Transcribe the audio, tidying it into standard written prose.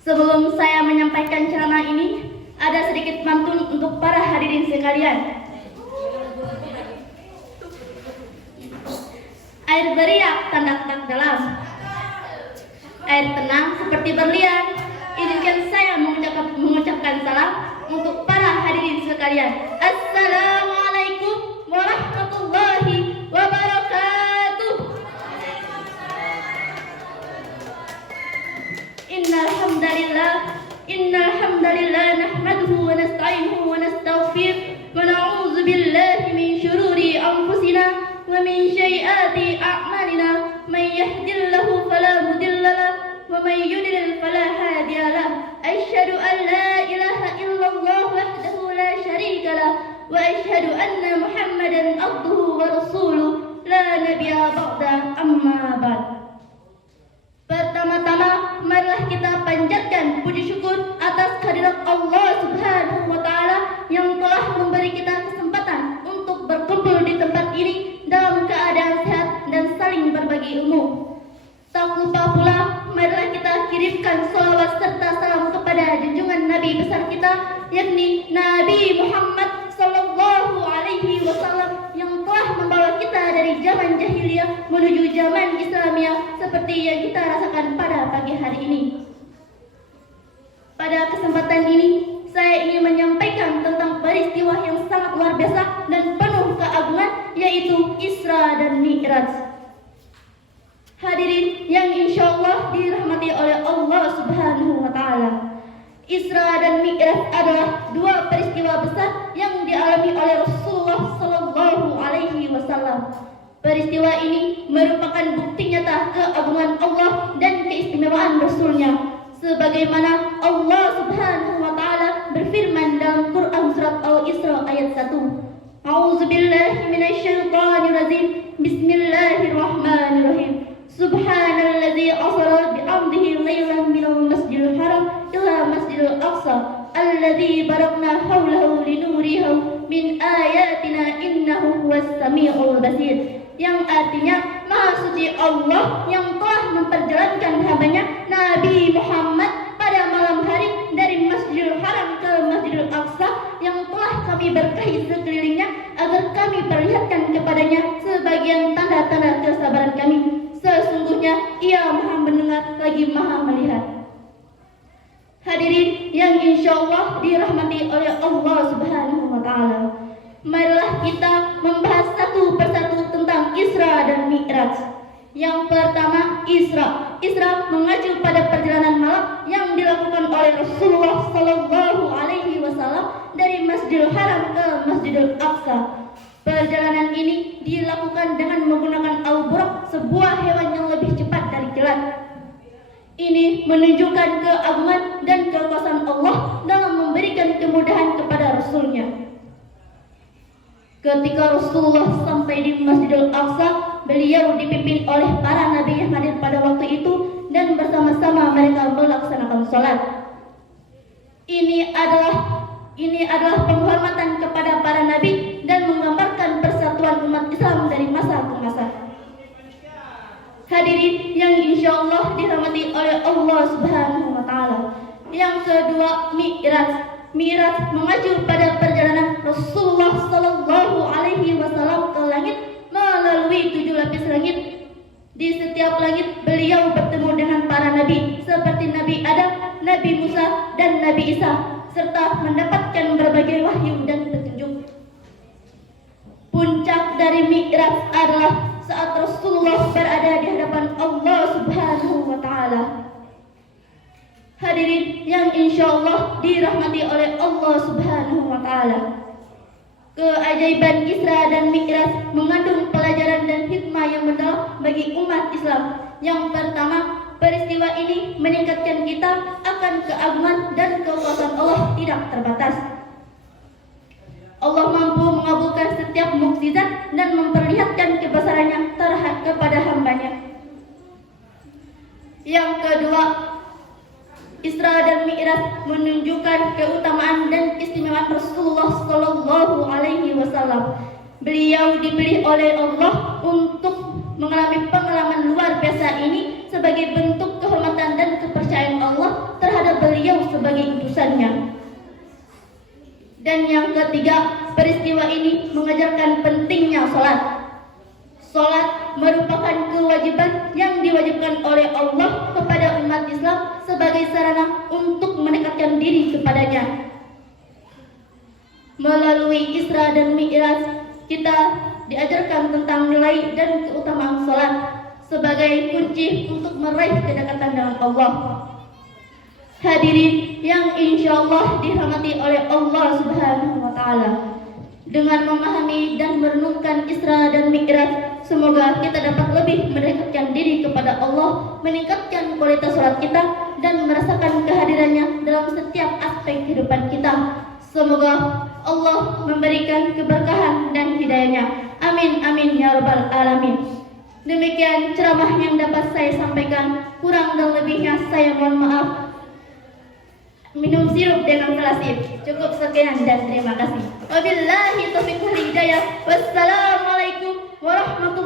Sebelum saya menyampaikan ceramah ini, ada sedikit pantun untuk para hadirin sekalian. Air beriak tanda tak dalam, air tenang seperti berlian. Izinkan saya mengucapkan salam untuk para hadirin sekalian. Assalamualaikum warahmatullahi wabarakatuh. Innal hamdalillah nahmaduhu wa nasta'inuhu wa nastaghfir wa na'udzu billahi min shururi anfusina wa min sayyiati a'malina. May yahdihillahu fala mudilla lahu wa may yudlil fala hadiya lahu. Asyhadu an la ilaha illallah wahdahu la syarika lahu wa asyhadu anna Muhammadan abduhu wa rasuluh la nabiyya ba'da, amma ba'd. Pertama-tama, marilah kita panjatkan puji syukur atas kehadirat Allah Subhanahu wa Ta'ala yang telah memberi kita kesempatan untuk berkumpul di tempat ini dalam keadaan sehat dan saling berbagi ilmu. Tak lupa pula, marilah kita kirimkan salawat serta salam kepada junjungan Nabi besar kita, yakni Nabi Muhammad Sallallahu Alaihi Wasallam, yang telah membawa kita dari zaman jahiliyah menuju zaman Islamiyah seperti yang kita rasakan pada pagi hari ini. Pada kesempatan ini, saya ingin menyampaikan tentang peristiwa yang sangat luar biasa dan penuh keagungan, yaitu Isra dan Mi'raj. Hadirin yang insya Allah dirahmati oleh Allah Subhanahu wa Ta'ala, Isra dan Mi'raj adalah dua peristiwa besar yang dialami oleh Rasulullah Sallallahu Alaihi Wasallam. Peristiwa ini merupakan bukti nyata keagungan Allah dan keistimewaan Rasulnya, sebagaimana Allah Subhanahu wa Ta'ala berfirman dalam Quran surat Al-Isra ayat 1. A'udzubillahi minasyaitonirrajim. Bismillahirrahmanirrahim. Subhanalladzi asra bi'amdihi laylan minal masjidil haram ila masjidil aqsa alladzi barakna hawlahu linurihu min ayatina innahu huwas samiul basir. Yang artinya, Maha Suci Allah yang telah memperjalankan hambanya Nabi Muhammad pada malam hari dari Masjidil Haram ke Masjidil Aqsa, yang telah kami berkahi sekelilingnya agar kami perlihatkan kepadanya sebagian tanda-tanda kesabaran kami. Sesungguhnya Ia Maha mendengar lagi Maha melihat. Hadirin yang insya Allah dirahmati oleh Allah Subhanahu wa Ta'ala, marilah kita membahas satu persatu tentang Isra dan Mi'raj. Yang pertama, Isra. Isra mengacu pada perjalanan malam yang dilakukan oleh Rasulullah Sallallahu Alaihi Wasallam dari Masjidil Haram ke Masjidil Aqsa. Perjalanan ini dilakukan dengan menggunakan al-buraq, sebuah hewan yang lebih cepat dari kilat. Ini menunjukkan keagungan dan kekuasaan Allah dalam memberikan kemudahan kepada Rasulnya. Ketika Rasulullah sampai di Masjidil Aqsa, beliau dipimpin oleh para nabi yang hadir pada waktu itu dan bersama-sama mereka melaksanakan sholat. Ini adalah penghormatan kepada para nabi dan menggambarkan persatuan umat Islam dari masa ke masa. Hadirin yang insya Allah dirahmati oleh Allah Subhanahu wa Ta'ala. Yang kedua, Mi'raj. Mi'raj mengacu pada perjalanan Rasulullah Sallallahu Alaihi Wasallam ke langit melalui 7 lapis langit. Di setiap langit beliau bertemu dengan para nabi seperti Nabi Adam, Nabi Musa, dan Nabi Isa, serta mendapatkan berbagai wahyu dan petunjuk. Puncak dari Mi'raj adalah saat Rasulullah berada di hadapan Allah Subhanahu wa Ta'ala. Hadirin yang insya Allah dirahmati oleh Allah Subhanahu wa Ta'ala, keajaiban Isra dan Mi'raj mengandung pelajaran dan hikmah yang mendalam bagi umat Islam. Yang pertama, peristiwa ini meningkatkan kita akan keagungan dan kekuasaan Allah tidak terbatas. Allah mampu mengabulkan setiap mukjizat dan memperlihatkan kebesarannya kepada hambanya. Yang kedua, Isra dan Mi'raj menunjukkan keutamaan dan keistimewaan Rasulullah Sallallahu Alaihi Wasallam. Beliau dipilih oleh Allah untuk mengalami pengalaman luar biasa ini sebagai bentuk kehormatan dan kepercayaan Allah terhadap beliau sebagai utusannya. Dan yang ketiga, peristiwa ini mengajarkan pentingnya sholat. Sholat merupakan kewajiban yang diwajibkan oleh Allah kepada umat Islam sebagai sarana untuk mendekatkan diri kepadanya. Melalui Isra dan Mi'raj, kita diajarkan tentang nilai dan keutamaan sholat sebagai kunci untuk meraih kedekatan dengan Allah. Hadirin yang insya Allah dirahmati oleh Allah Subhanahu wa Ta'ala, dengan memahami dan merenungkan Isra dan Mi'raj, semoga kita dapat lebih mendekatkan diri kepada Allah, meningkatkan kualitas sholat kita, dan merasakan kehadirannya dalam setiap aspek kehidupan kita. Semoga Allah memberikan keberkahan dan hidayahnya. Amin amin ya rabbal alamin. Demikian ceramah yang dapat saya sampaikan. Kurang dan lebihnya saya mohon maaf. Minum sirup dengan selasih. Cukup sekian dan terima kasih. Wabillahi taufiq wal hidayah. Wassalamualaikum warahmatullahi